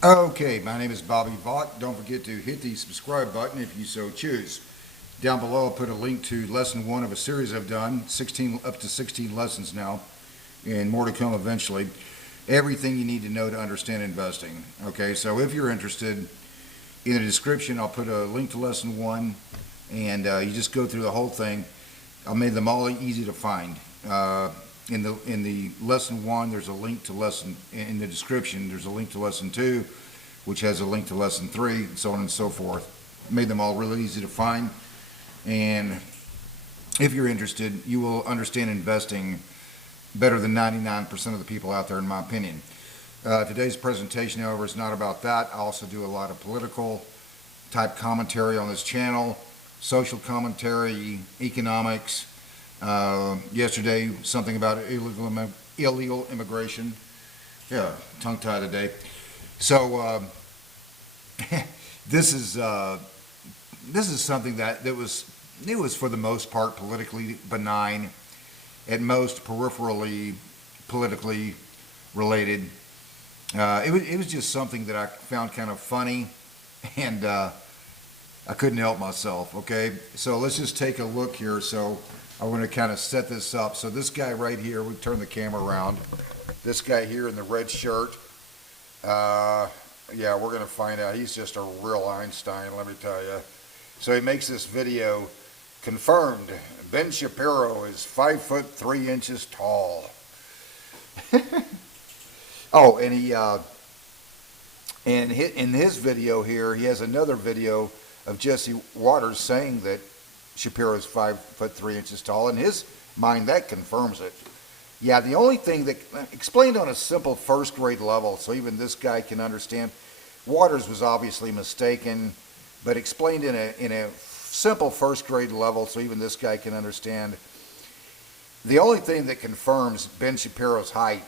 Okay, my name is Bobby Vaught. Don't forget to hit the subscribe button if you so choose. Down below, I'll put a link to lesson one of a series I've done, 16 up to 16 lessons now, and more to come eventually. Everything you need to know to understand investing. Okay, so if you're interested, in the description, I'll put a link to lesson one, and you just go through the whole thing. I made them all easy to find. In the lesson one, there's a link to lesson in the description. There's a link to lesson two, which has a link to lesson three, and so on and so forth. Made them all really easy to find, and if you're interested, you will understand investing better than 99% of the people out there, in my opinion. Today's presentation, however, is not about that. I also do a lot of political type commentary on this channel, social commentary, economics. Yesterday, something about illegal immigration. Yeah, tongue-tied today. So this is something that was for the most part politically benign, at most peripherally politically related. It was just something that I found kind of funny, and I couldn't help myself. Okay, so let's just take a look here. So I want to kind of set this up. So this guy right here, we turn the camera around. This guy here in the red shirt. Yeah, we're going to find out. He's just a real Einstein, let me tell you. So he makes this video, confirmed, Ben Shapiro is 5'3" tall. Oh, and in his video here, he has another video of Jesse Waters saying that Shapiro is 5'3" tall. In his mind, that confirms it. Yeah, the only thing that explained on a simple first grade level, so even this guy can understand, Waters was obviously mistaken, but explained in a simple first grade level, so even this guy can understand. The only thing that confirms Ben Shapiro's height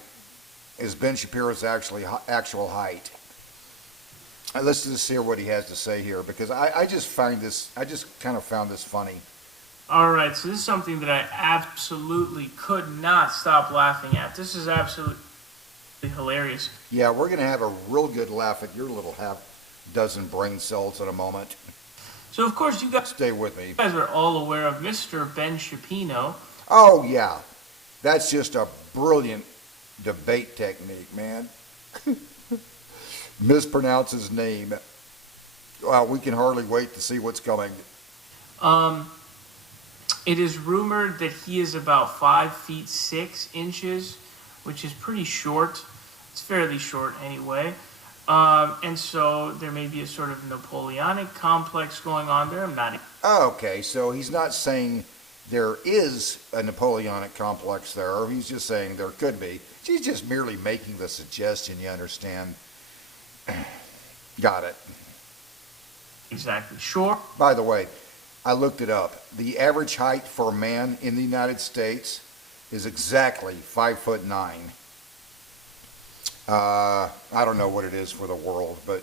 is Ben Shapiro's actual height. Let's just hear what he has to say here, because I just kind of found this funny. All right, so this is something that I absolutely could not stop laughing at. This is absolutely hilarious. Yeah, we're going to have a real good laugh at your little half-dozen brain cells in a moment. So, of course, you guys Stay with me. You guys are all aware of Mr. Ben Shapiro. Oh, yeah. That's just a brilliant debate technique, man. Mispronounce his name. Well, we can hardly wait to see what's coming. It is rumored that he is about 5'6", which is pretty short. It's fairly short anyway. And so there may be a sort of Napoleonic complex going on there. I'm not. Okay, so he's not saying there is a Napoleonic complex there. He's just saying there could be. She's just merely making the suggestion, you understand. Got it. Exactly sure. By the way, I looked it up. The average height for a man in the United States is exactly 5'9". I don't know what it is for the world, but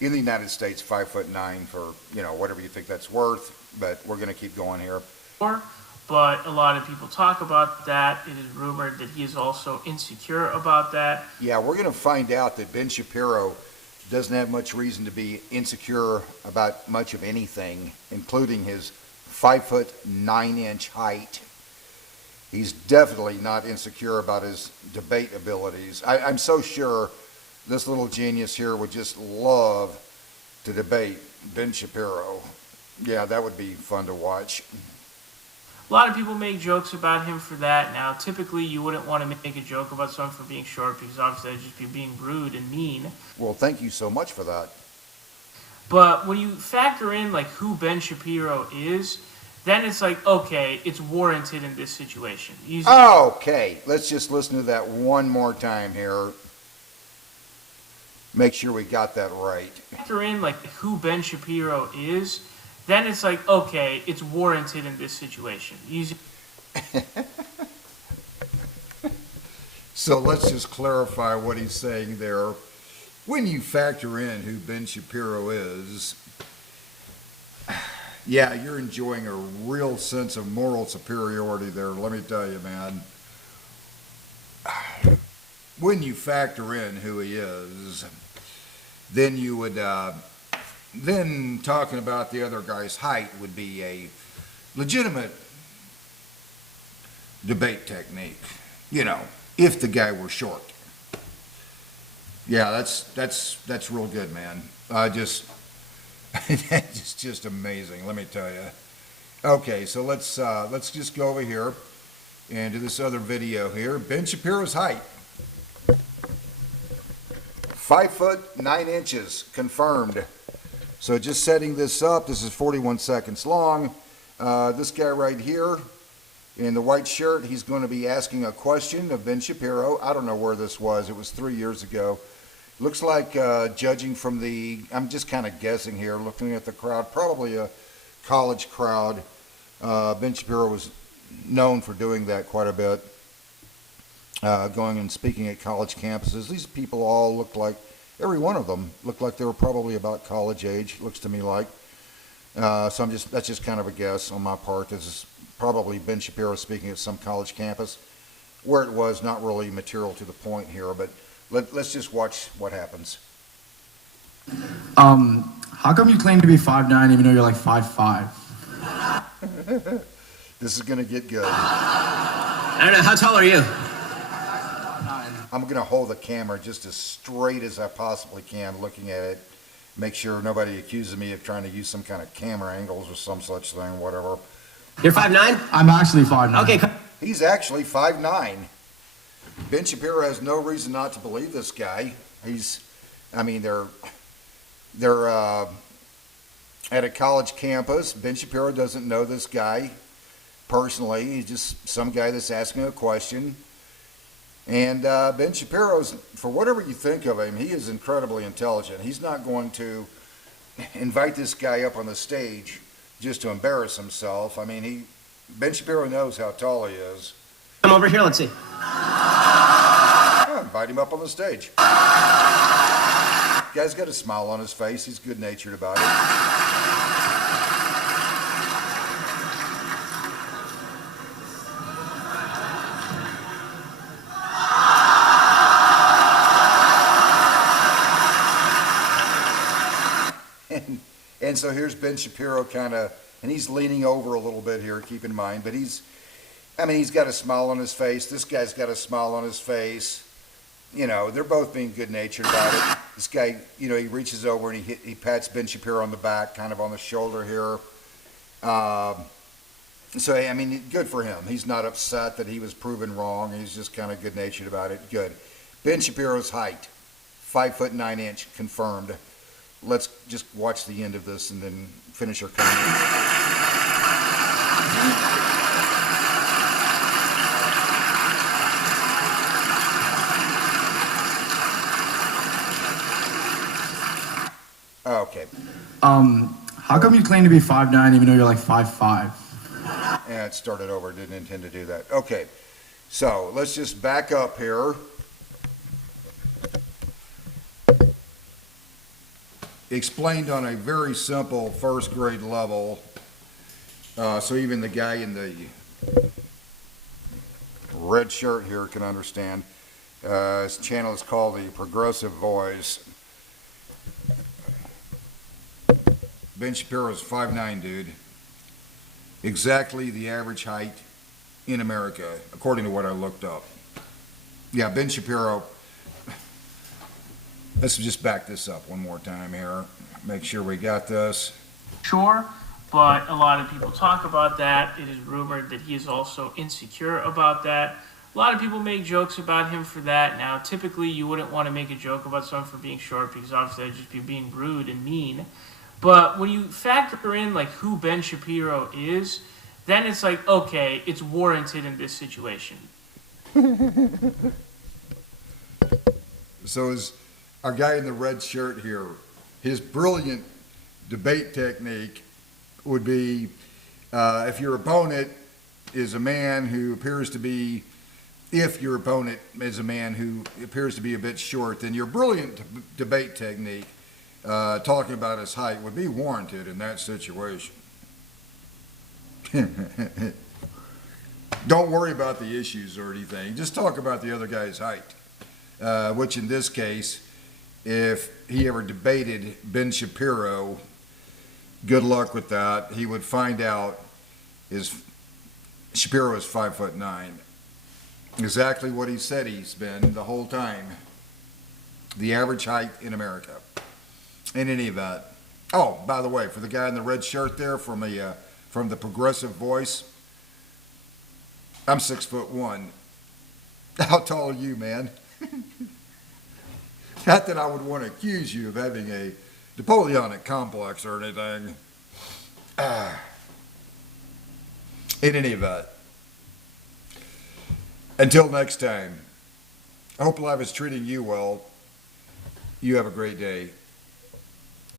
in the United States, 5'9" for, whatever you think that's worth, but we're going to keep going here. But a lot of people talk about that. It is rumored that he is also insecure about that. Yeah, we're going to find out that Ben Shapiro doesn't have much reason to be insecure about much of anything, including his 5'9" height. He's definitely not insecure about his debate abilities. I'm so sure this little genius here would just love to debate Ben Shapiro. Yeah, that would be fun to watch. A lot of people make jokes about him for that. Now, typically, you wouldn't want to make a joke about someone for being short, because obviously that'd just be being rude and mean. Well, thank you so much for that. But when you factor in like who Ben Shapiro is, then it's like, okay, it's warranted in this situation. Okay, let's just listen to that one more time here. Make sure we got that right. Factor in like who Ben Shapiro is, then it's like, okay, it's warranted in this situation. So let's just clarify what he's saying there. When you factor in who Ben Shapiro is, yeah, you're enjoying a real sense of moral superiority there, let me tell you, man. When you factor in who he is, then you would, then talking about the other guy's height would be a legitimate debate technique, you know, if the guy were short. Yeah, that's real good, man. It's just amazing, let me tell you. Okay, so let's just go over here and do this other video here. Ben Shapiro's height. 5'9" confirmed. So just setting this up, this is 41 seconds long. This guy right here in the white shirt, he's going to be asking a question of Ben Shapiro. I don't know where this was. It was 3 years ago. Looks like, judging from the, I'm just kind of guessing here, looking at the crowd, probably a college crowd. Ben Shapiro was known for doing that quite a bit, going and speaking at college campuses. These people all looked like, every one of them looked like they were probably about college age, looks to me like. So that's just kind of a guess on my part. This is probably Ben Shapiro speaking at some college campus. Where it was, not really material to the point here, but let's just watch what happens. How come you claim to be 5'9" even though you're like 5'5"? This is going to get good. I don't know, how tall are you? I'm going to hold the camera just as straight as I possibly can, looking at it. Make sure nobody accuses me of trying to use some kind of camera angles or some such thing, whatever. You're 5'9"? I'm actually 5'9". Okay, He's actually 5'9". Ben Shapiro has no reason not to believe this guy. They're at a college campus. Ben Shapiro doesn't know this guy personally. He's just some guy that's asking a question. And Ben Shapiro's, for whatever you think of him, he is incredibly intelligent. He's not going to invite this guy up on the stage just to embarrass himself. Ben Shapiro knows how tall he is. come over here, let's see. Yeah, invite him up on the stage. Guy's got a smile on his face. He's good-natured about it. And so here's Ben Shapiro and he's leaning over a little bit here, keep in mind, but he's got a smile on his face. This guy's got a smile on his face. You know, they're both being good-natured about it. This guy, you know, he reaches over and he pats Ben Shapiro on the back, kind of on the shoulder here. Good for him. He's not upset that he was proven wrong. He's just kind of good-natured about it. Good. Ben Shapiro's height, 5'9", confirmed. Let's just watch the end of this and then finish our comments. Okay. How come you claim to be 5'9" even though you're like 5'5"? And it started over. Didn't intend to do that. Okay. So let's just back up here. Explained on a very simple first grade level, so even the guy in the red shirt here can understand. His channel is called The Progressive Voice. Ben Shapiro's 5'9", dude. Exactly the average height in America, according to what I looked up. Yeah, Ben Shapiro. Let's just back this up one more time here. Make sure we got this. Sure, but a lot of people talk about that. It is rumored that he is also insecure about that. A lot of people make jokes about him for that. Now, typically, you wouldn't want to make a joke about someone for being short because obviously that'd just be being rude and mean. But when you factor in like who Ben Shapiro is, then it's like, okay, it's warranted in this situation. So is our guy in the red shirt here, his brilliant debate technique would be, if your opponent is a man who appears to be, if your opponent is a man who appears to be a bit short, then your brilliant debate technique, talking about his height, would be warranted in that situation. Don't worry about the issues or anything. Just talk about the other guy's height, which in this case if he ever debated Ben Shapiro, good luck with that. He would find out Shapiro is 5'9". Exactly what he said he's been the whole time. The average height in America. In any event. Oh, by the way, for the guy in the red shirt there from the Progressive Voice, I'm 6'1". How tall are you, man? Not that I would want to accuse you of having a Napoleonic complex or anything. In any event, until next time, I hope life is treating you well. You have a great day.